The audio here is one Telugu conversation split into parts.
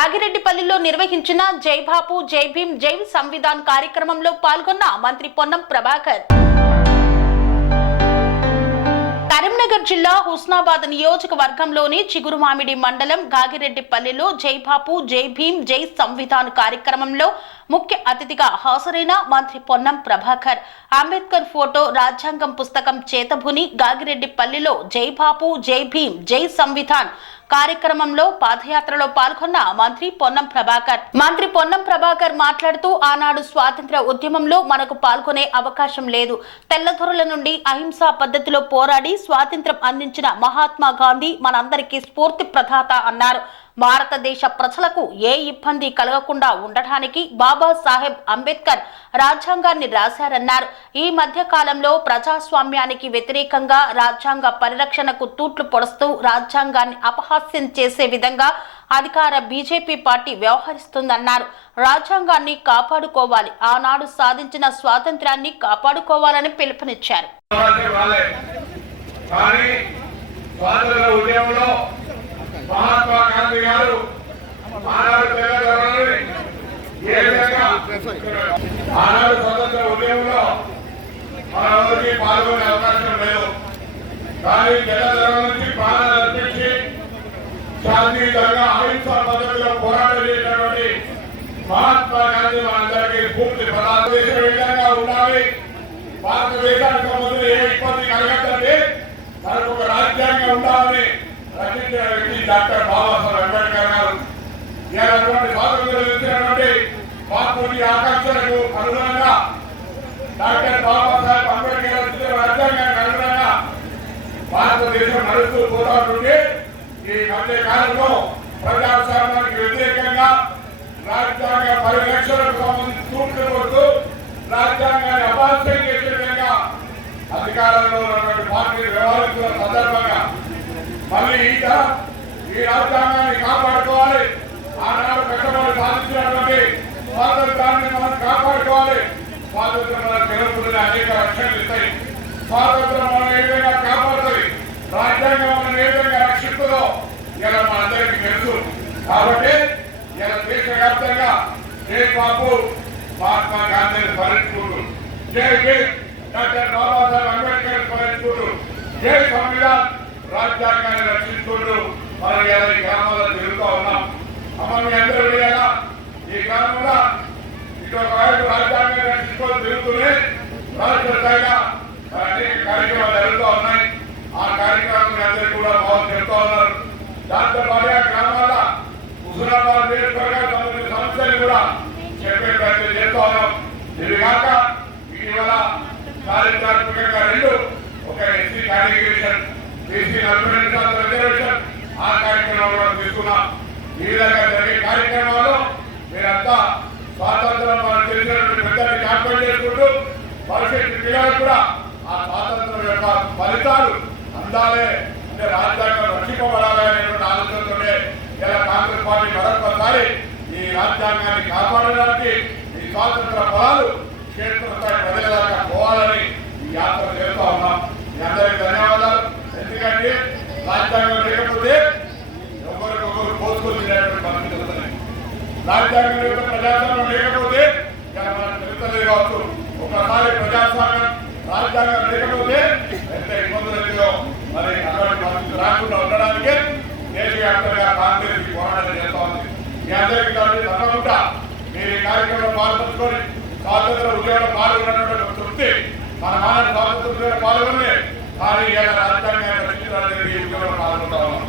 గాగిరెడ్డిపల్లిలో నిర్వహించిన జై బాపు జై భీమ్ జై సంవిధాన్ కార్యక్రమంలో పాల్గొన్న మంత్రి పొన్నం ప్రభాకర్. కరీంనగర్ జిల్లా హుస్నాబాద్ నియోజకవర్గంలోని చిగురుమామిడి మండలం గాగిరెడ్డిపల్లిలో జై బాపు జై భీమ్ జై సంవిధాన్ కార్యక్రమంలో ముఖ్య అతిథిగా హాజరైన మంత్రి పొన్నం ప్రభాకర్. అంబేద్కర్ ఫోటో రాజ్యాంగం పుస్తకం చేతబుని గాగిరెడ్డిపల్లిలో జై బాపు జై భీమ్ జై సంవిధాన్ కార్యక్రమంలో పాదయాత్రలో పాల్గొన్న మంత్రి పొన్నం ప్రభాకర్. మంత్రి పొన్నం ప్రభాకర్ మాట్లాడుతూ ఆనాడు స్వాతంత్ర ఉద్యమంలో మనకు పాల్గొనే అవకాశం లేదు. తెల్లదొరల నుండి అహింసా పద్ధతిలో పోరాడి స్వాతంత్రం అందించిన మహాత్మా గాంధీ మనందరికీ స్ఫూర్తి ప్రదాత అన్నారు. భారతదేశ ప్రజలకు ఏ ఇబ్బంది కలగకుండా ఉండటానికి బాబాసాహెబ్ అంబేద్కర్ రాజ్యాంగాన్ని రాశారన్నారు. ఈ మధ్య కాలంలో ప్రజాస్వామ్యానికి వ్యతిరేకంగా రాజ్యాంగ పరిరక్షణకు తూట్లు పొడుస్తూ రాజ్యాంగాన్ని అపహాస్యం చేసే విధంగా అధికార బీజేపీ పార్టీ వ్యవహరిస్తుందన్నారు. రాజ్యాంగాన్ని కాపాడుకోవాలి. ఆనాడు సాధించిన స్వాతంత్రాన్ని కాపాడుకోవాలని పిలుపునిచ్చారు. మహాత్మా గాంధీ గారు ఆనాడు ఏ విధంగా? ఆనాడు స్వతంత్ర ఉద్యమంలో మనందరికీ పాల్గొనే అవకాశం లేదు. కానీ తెలంగాణ నుంచి ప్రాణాలు అర్పించి శాంతియుతంగా అహింస పద్ధతిలో పోరాటం చేసినటువంటి మహాత్మా గాంధీ మనందరికీ పూర్తి భారతదేశం విధంగా ఉండాలి? భారతదేశానికి సంబంధించిన ఏ ఇబ్బంది కలగదండి మనకు ఒక రాజ్యాంగం ఉండాలని రచించిన వ్యక్తి డాక్టర్ బాబాసాహెబ్ అంబేద్కర్ గారు. ఇలాంటి స్వాతంత్రం ఇచ్చినటువంటి మహాత్ముడి ఆకాంక్షలకు అనుగుణంగా డాక్టర్ బాబాసాహెబ్ అంబేద్కర్ గారు ఇచ్చిన రాజ్యాంగానికి అనుగుణంగా భారతదేశం నడుస్తూ పోతా ఉంటుంది ఈ మధ్య కాలంలో ప్రజాస్వామ్యానికి వ్యతిరేకంగా రాజ్యాంగ పరిరక్షణకు సంబంధించి చూపుతూ కొడుతూ రాజ్యాంగాన్ని అపాస్యం చేసే విధంగా అధికారంలో ఉన్నటువంటి పార్టీలు వ్యవహరిస్తున్న సందర్భంగా మళ్ళీ ఈట ఈ రాజ్యాంగాన్ని కాపాడుకోవాలి ఆనాడు కష్టపడి సాధించినటువంటి స్వాతంత్రాన్ని మనం కాపాడుకోవాలి స్వాతంత్రం మన తెలుపుతున్న అనేక రక్షణలు ఇస్తాయి. స్వాతంత్రం ఏ విధంగా కాపాడుతుంది రాజ్యాంగం ఏ విధంగా రక్షిస్తుందో ఇలా మనందరికీ తెలుసు. కాబట్టి ఇలా దేశవ్యాప్తంగా జై బాబు మహాత్మా గాంధీని స్మరించుకుంటూ జై భీమ్ డాక్టర్ బాబాసాహెబ్ అంబేద్కర్ స్మరించుకుంటూ జై సంవిధాన్ రాజ్యాంగాన్ని రక్షించుకుంటూ మనం ఇలా ఈ గ్రామాల్లో తిరుగుతూ ఉన్నాం. అమ్మ మీ అందరూ వెళ్ళారా ఈ గ్రామంలో ఇటు ఒక వైపు రాజ్యాంగాన్ని రక్షించుకొని తిరుగుతూనే రాష్ట్ర అనేక కార్యక్రమాలు జరుగుతూ ఉన్నాయి. ఆ కార్యక్రమం మీ కూడా బాగుంది చెప్తా ఉన్నారు. దాంతో పాటుగా గ్రామాల హుజురాబాద్ నియోజకవర్గానికి సంబంధించిన సమస్యలు కూడా చెప్పే ప్రయత్నం చేస్తా ఉన్నాం. ఇది కాక ఇటీవల చారిత్రాత్మకంగా రెండు ఒక ఎస్సీ కేటగిరీషన్ బీసీ నలభై రెండు శాతం రిజర్వేషన్ ఆ కార్యక్రమం కూడా తీసుకున్నాం. ఈ విధంగా జరిగే కార్యక్రమాలు మీరంతా స్వాతంత్రం మనం తెలిసినటువంటి పెద్దల్ని జ్ఞాపకం చేసుకుంటూ భవిష్యత్తు పిల్లలకు కూడా ఆ స్వాతంత్రం యొక్క ఫలితాలు అందాలే అంటే రాజ్యాంగం రక్షింపబడాలి అనేటువంటి ఆలోచనతోనే ఇలా కాంగ్రెస్ పార్టీ మరొకసారి ఈ రాజ్యాంగాన్ని కాపాడడానికి ఈ స్వాతంత్ర ఫలాలు క్షేత్రస్థాయి ప్రజల దాకా పోవాలని ఈ యాత్ర చేస్తూ ఉన్నాం. మీ అందరికీ ధన్యవాదాలు. ఎందుకంటే రాజ్యాంగం లేకపోతే ఒకరికొకరు కోసుకొచ్చినటువంటి పరిస్థితి రాజ్యాంగం యొక్క ప్రజాస్వామ్యం లేకపోతే ఇక మనం తెలుస్తలేదు కావచ్చు. ఒకసారి ప్రజాస్వామ్యం రాజ్యాంగం లేకపోతే ఎంత ఇబ్బందులు అవుతుందో మరి అటువంటి పరిస్థితి రాకుండా ఉండడానికి దేశవ్యాప్తంగా కాంగ్రెస్ పోరాటం చేస్తా ఉంది. మీ అందరికీ కాబట్టి తప్పకుండా మీరు ఈ కార్యక్రమంలో పాల్పంచుకొని స్వాతంత్ర ఉద్యోగంలో పాల్గొన్నటువంటి ఒక తృప్తి మన మానవ స్వాతంత్ర ఉద్యోగంలో పాల్గొనే కానీ ఇలా రాజ్యాంగాన్ని రక్షించడానికి ఈ ఉద్యోగంలో పాల్గొంటా ఉన్నాం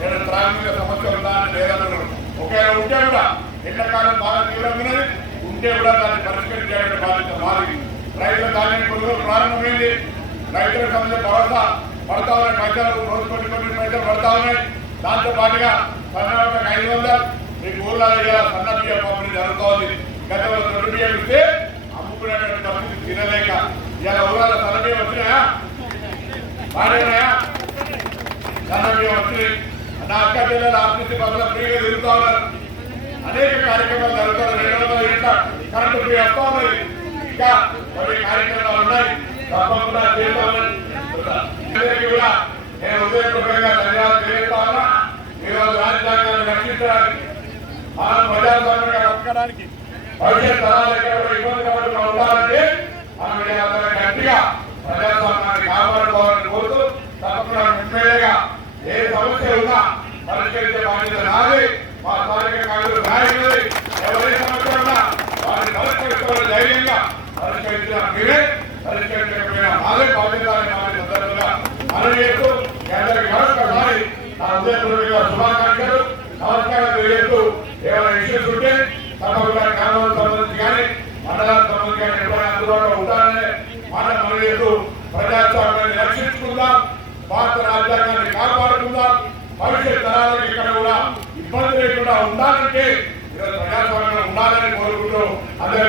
నేను త్రాగునీళ్ళ సమస్య ఉందా అని లేదన్నారు ఒకవేళ ఉంటే కూడా ఎండాకాలం బాగా తీవ్రమైనది ఉంటే కూడా దాన్ని పరిష్కరించాలంటే బాధ్యత మాది రైతుల ధాన్యం కొనుగోలు ప్రారంభమైంది రైతుల సమస్య భరోసా పడతా ఉన్నాయి పైసలు రోజు కొన్ని కొన్ని పైసలు పడతా ఉన్నాయి దాంతో పాటుగా సన్నకు ఐదు వందలు. మీకు ఊర్లో సన్న బియ్యం పంపిణీ జరుగుతోంది. గతంలో రెండు బియ్యం ఇస్తే అమ్ముకునేటువంటి పరిస్థితి తినలేక. ఇలా ఊరాల సన్న బియ్యం వచ్చినాయా? బాగానేనాయా సన్న బియ్యం వచ్చినాయి. నా అక్క పిల్లలు ఆఫీస్ పనులు ఫ్రీగా తిరుగుతూ ఉన్నారు. అనేక కార్యక్రమాలు జరుగుతారు రెండు వందల కరెంటు ఫ్రీ వస్తూ ఉన్నది ఇంకా కొన్ని కార్యక్రమాలు ఉన్నాయి. తప్పకుండా చేస్తామని కూడా నేను హృదయపూర్వకంగా ధన్యవాదాలు తెలియజేస్తా ఉన్నా ఈరోజు రాజధానిని రక్షించడానికి మన ప్రజాస్వామ్యంగా రక్షడానికి భవిష్యత్ తరాలకు ఇబ్బంది పడకుండా ఉండాలంటే మనం గట్టిగా ప్రజాస్వామ్యాన్ని కాపాడుకోవాలని కోరుతూ తప్పకుండా ఏ సమస్య ఉన్నా పరిష్కరించే బాధ్యత నాది మా స్థానిక కాంగ్రెస్ నాయకులది ఎవరి సమస్య ఉన్నా వారిని పరిష్కరించుకోవాలి ధైర్యంగా పరిష్కరించిన మీరే పరిష్కరించకపోయినా మాదే బాధ్యత సందర్భంగా మనం చేస్తూ మీ మరొకసారి నా ఉదయపూర్వక శుభాకాంక్షలు నమస్కారం తెలియజేస్తూ ఏమైనా ఇష్యూస్ ఉంటే తప్పకుండా గ్రామాలకు సంబంధించి కానీ మండలాలకు సంబంధించి కానీ ఎప్పుడైనా అందుబాటులో ఉంటారనే మాట మనం చేస్తూ ప్రజాస్వామ్యాన్ని రక్షించుకుందాం భారత రాజ్యాంగాన్ని కాపాడుకుందాం భవిష్యత్ తరాలకు ఇక్కడ కూడా ఇబ్బంది లేకుండా ఉండాలంటే ఈరోజు ఉండాలని కోరుకుంటూ అందరి